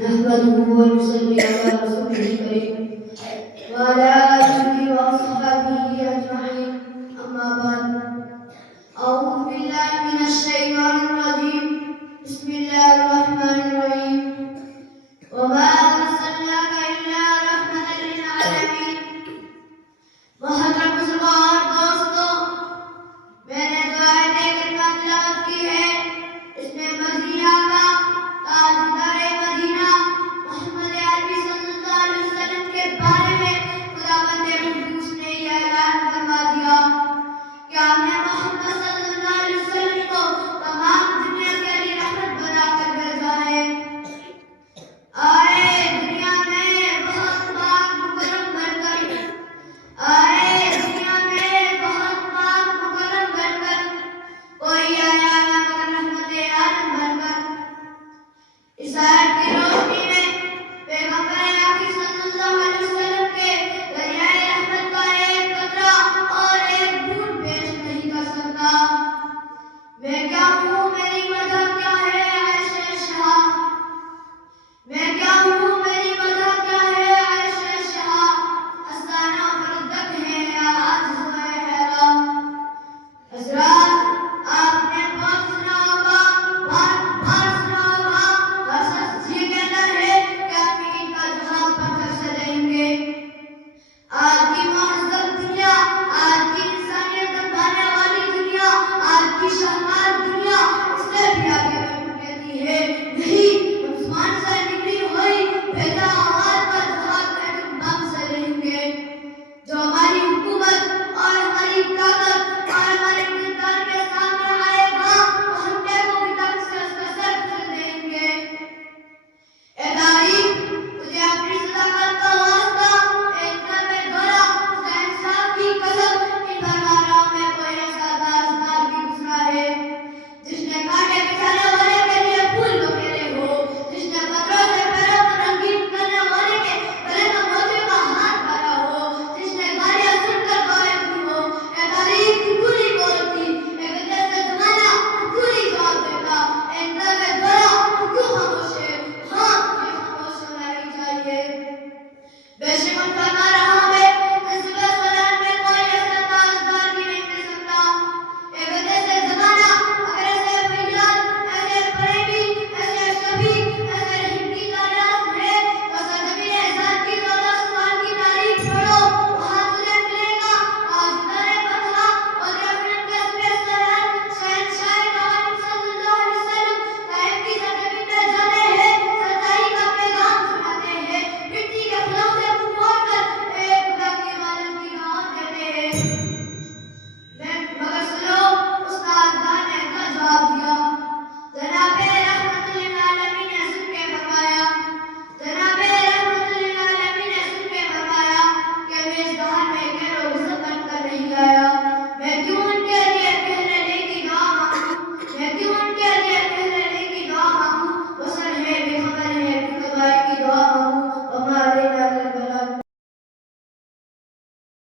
نحمده ونصلي على رسوله الكريم وعلى آله وأصحابه أجمعين أما بعد أعوذ بالله من الشيطان الرجيم بسم الله الرحمن الرحيم وما أرسلناك إلا رحمة للعالمين محترم مسلمان دوستو میں نے جو آیت کریمہ تلاوت کی ہے اس میں مدینہ کا تاجدار مدینہ محمد عربی صلی اللہ علیہ وسلم کے بارے میں خداوند قدوس نے یہ اعلان فرما دیا کہ ہم نے محمد صلی اللہ علیہ وسلم کو تمام دنیا کے لیے رحمت بنا کر بھیجا ہے. آئے دنیا میں بہت پاک مکرم بن کر آئے دنیا میں بہت پاک مکرم بن کر کوئی آیا نہ مگر رحمت عالم بن کر. اس آیت کی روشنی میں پیغمبر آخر صلی اللہ علیہ وسلم کے دریائے رحمت کا ایک قطرہ اور ایک بوند پیش نہیں کر سکتا. میں کیا ہوں میری وجہ کیا ہے عائشہ شہا میں کیا ہوں میری وجہ کیا ہے عائشہ شہا افسانہ مردک ہے یا عاجز و حیران. حضرات آپ نے بہت سنا ہوگا بار سنا ہوگا ہر شخص یہ کہتا ہے کہ امین کا جہاں پتھر سے لیں گے. آج کی مہذب دنیا آج کی انسانیت دبانے والی دنیا آج کی شہوار دنیا اس سے بھی آگے بڑھ کر کہتی ہے نہیں عثمان سے نکلی ہوئی بھیجا آواز کا جہاز ایٹم بم سے لیں گے. جو ہماری حکومت اور ہماری طاقت اور ہمارے اقتدار کے سامنے آئے گا وہ ہم کو بھی طاقت سے اس کا سر کچل دیں گے. اے داعی